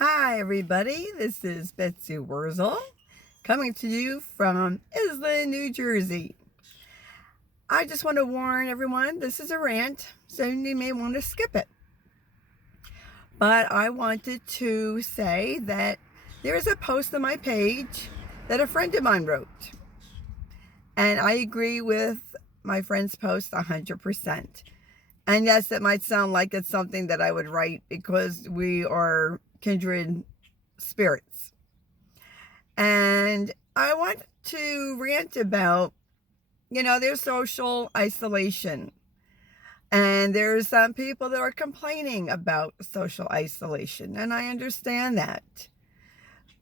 Hi, everybody. This is Betsy Wurzel coming to you from Islip, New Jersey. I just want to warn everyone this is a rant, so you may want to skip it. But I wanted to say that there is a post on my page that a friend of mine wrote. And I agree with my friend's post 100%. And yes, it might sound like it's something that I would write because we are kindred spirits. And I want to rant about, there's social isolation. And there's some people that are complaining about social isolation. And I understand that.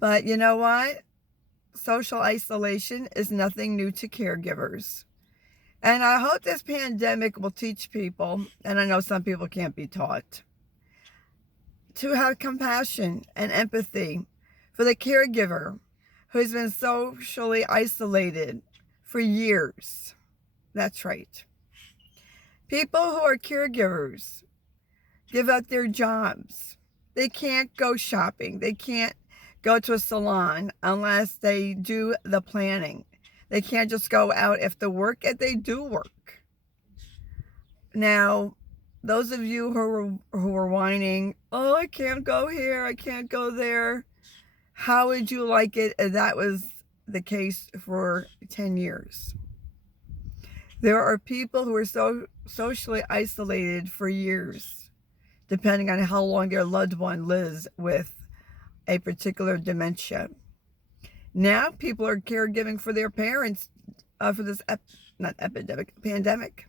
But you know what? Social isolation is nothing new to caregivers. And I hope this pandemic will teach people, and I know some people can't be taught, to have compassion and empathy for the caregiver who's been socially isolated for years. That's right. People who are caregivers give up their jobs. They can't go shopping. They can't go to a salon unless they do the planning. They can't just go out after work if they do work. Now, those of you who are whining, oh, I can't go here, I can't go there. How would you like it if that was the case for 10 years? There are people who are so socially isolated for years, depending on how long their loved one lives with a particular dementia. Now people are caregiving for their parents for this pandemic.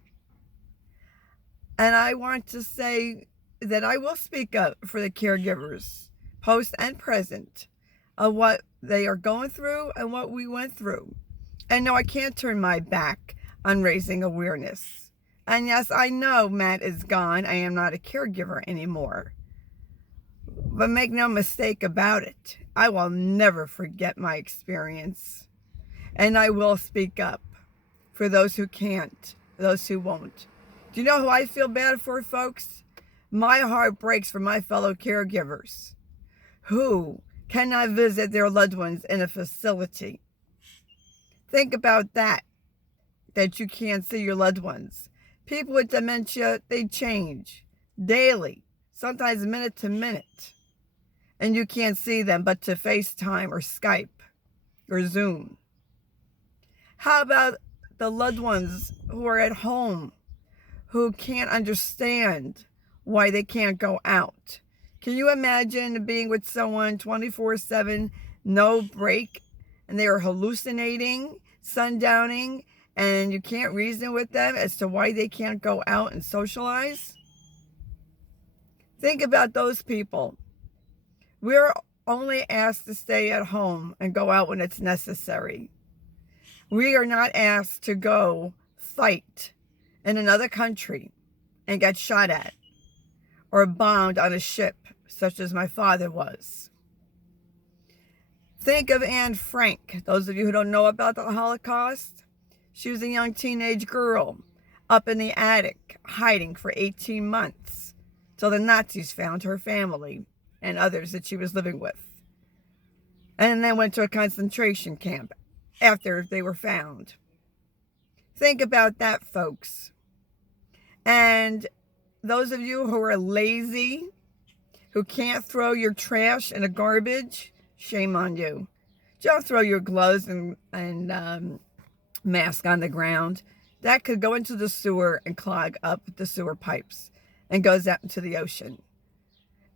And I want to say that I will speak up for the caregivers, post and present, of what they are going through and what we went through. And no, I can't turn my back on raising awareness. And yes, I know Matt is gone. I am not a caregiver anymore. But make no mistake about it, I will never forget my experience. And I will speak up for those who can't, those who won't. Do you know who I feel bad for, folks? My heart breaks for my fellow caregivers who cannot visit their loved ones in a facility. Think about that you can't see your loved ones. People with dementia, they change daily, sometimes minute to minute. And you can't see them but to FaceTime or Skype or Zoom. How about the loved ones who are at home, who can't understand why they can't go out? Can you imagine being with someone 24/7, no break, and they are hallucinating, sundowning, and you can't reason with them as to why they can't go out and socialize? Think about those people. We're only asked to stay at home and go out when it's necessary. We are not asked to go fight in another country and get shot at or bombed on a ship, such as my father was. Think of Anne Frank. Those of you who don't know about the Holocaust, she was a young teenage girl up in the attic, hiding for 18 months till the Nazis found her family and others that she was living with, and then went to a concentration camp after they were found. Think about that, folks. And those of you who are lazy, who can't throw your trash in a garbage, shame on you. Don't throw your gloves and mask on the ground. That could go into the sewer and clog up the sewer pipes and goes out into the ocean.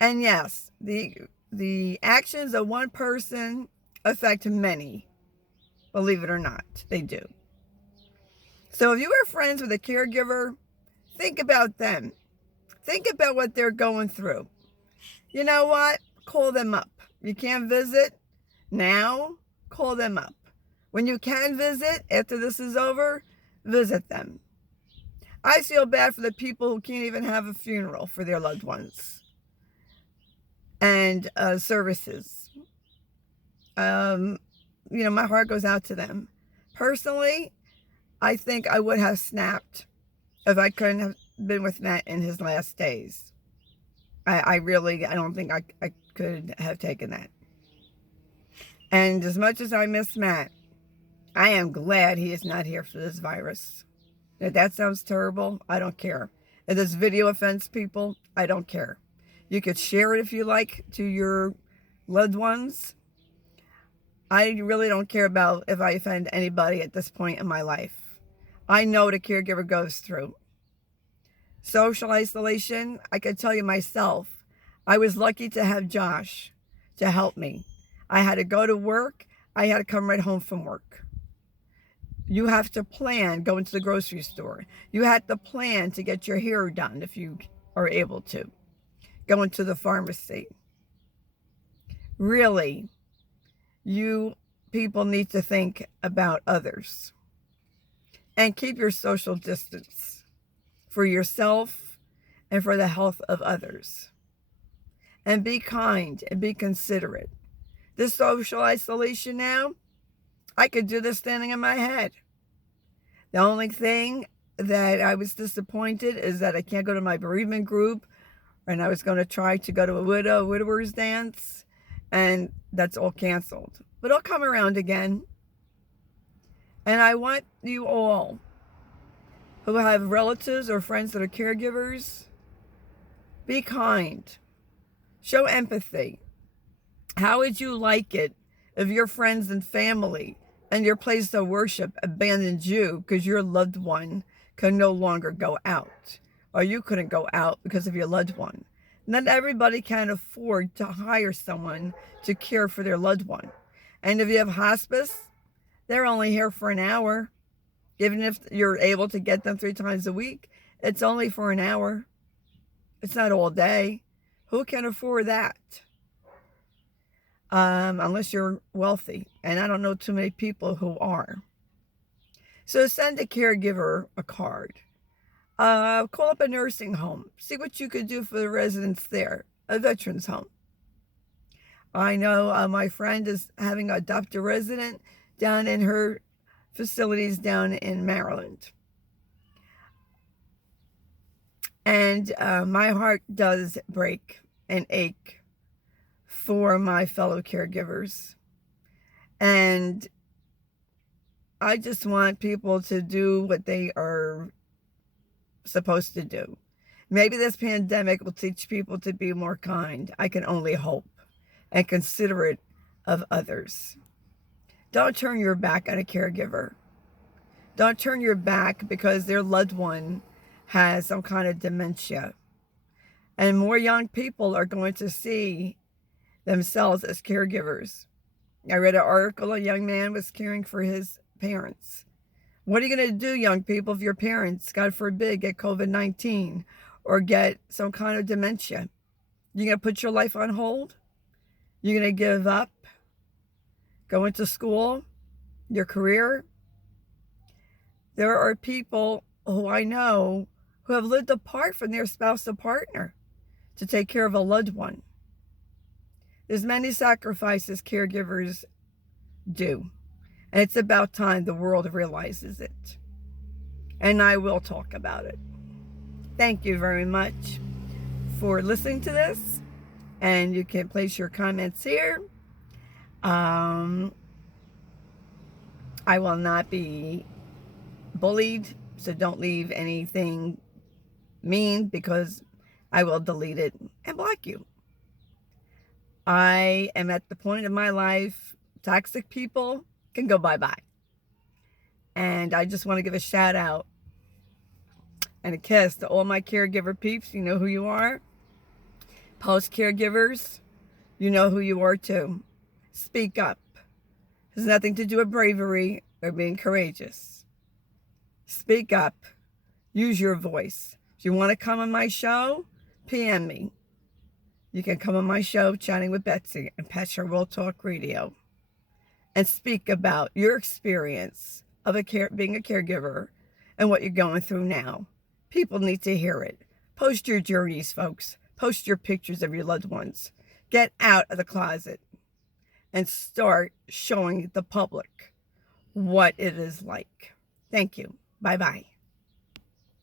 And yes, the actions of one person affect many. Believe it or not, they do. So if you are friends with a caregiver, think about them. Think about what they're going through. You know what? Call them up. You can't visit now? Call them up. When you can visit, after this is over, visit them. I feel bad for the people who can't even have a funeral for their loved ones and services. My heart goes out to them. Personally, I think I would have snapped if I couldn't have been with Matt in his last days. I don't think I could have taken that. And as much as I miss Matt, I am glad he is not here for this virus. If that sounds terrible, I don't care. If this video offends people, I don't care. You could share it if you like to your loved ones. I really don't care about if I offend anybody at this point in my life. I know what a caregiver goes through. Social isolation, I can tell you myself, I was lucky to have Josh to help me. I had to go to work. I had to come right home from work. You have to plan going to the grocery store. You had to plan to get your hair done if you are able to. Going to the pharmacy. Really, you people need to think about others. And keep your social distance for yourself and for the health of others. And be kind and be considerate. This social isolation now, I could do this standing in my head. The only thing that I was disappointed is that I can't go to my bereavement group, and I was going to try to go to a widower's dance, and that's all canceled. But I'll come around again. And I want you all who have relatives or friends that are caregivers, be kind. Show empathy. How would you like it if your friends and family and your place of worship abandoned you because your loved one could no longer go out, or you couldn't go out because of your loved one? Not everybody can afford to hire someone to care for their loved one. And if you have hospice, they're only here for an hour. Even if you're able to get them 3 times a week, it's only for an hour. It's not all day. Who can afford that? Unless you're wealthy. And I don't know too many people who are. So send a caregiver a card. Call up a nursing home. See what you could do for the residents there. A veterans home. I know my friend is having to adopt a resident down in her facilities down in Maryland. And my heart does break and ache for my fellow caregivers. And I just want people to do what they are supposed to do. Maybe this pandemic will teach people to be more kind. I can only hope. And considerate of others. Don't turn your back on a caregiver. Don't turn your back because their loved one has some kind of dementia. And more young people are going to see themselves as caregivers. I read an article, a young man was caring for his parents. What are you going to do, young people, if your parents, God forbid, get COVID-19 or get some kind of dementia? You going to put your life on hold? You're going to give up? Go into school? Your career? There are people who I know who have lived apart from their spouse or partner to take care of a loved one. There's many sacrifices caregivers do. And it's about time the world realizes it. And I will talk about it. Thank you very much for listening to this. And you can place your comments here. I will not be bullied, so don't leave anything mean because I will delete it and block you. I am at the point in my life, toxic people can go bye-bye. And I just want to give a shout out and a kiss to all my caregiver peeps. You know who you are. Post caregivers, you know who you are too. Speak up. It has nothing to do with bravery or being courageous. Speak up. Use your voice. If you want to come on my show, PM me. You can come on my show, Chatting with Betsy, and Pet Shop World Talk Radio, and speak about your experience of being a caregiver and what you're going through now. People need to hear it. Post your journeys, folks. Post your pictures of your loved ones. Get out of the closet and start showing the public what it is like. Thank you. Bye-bye.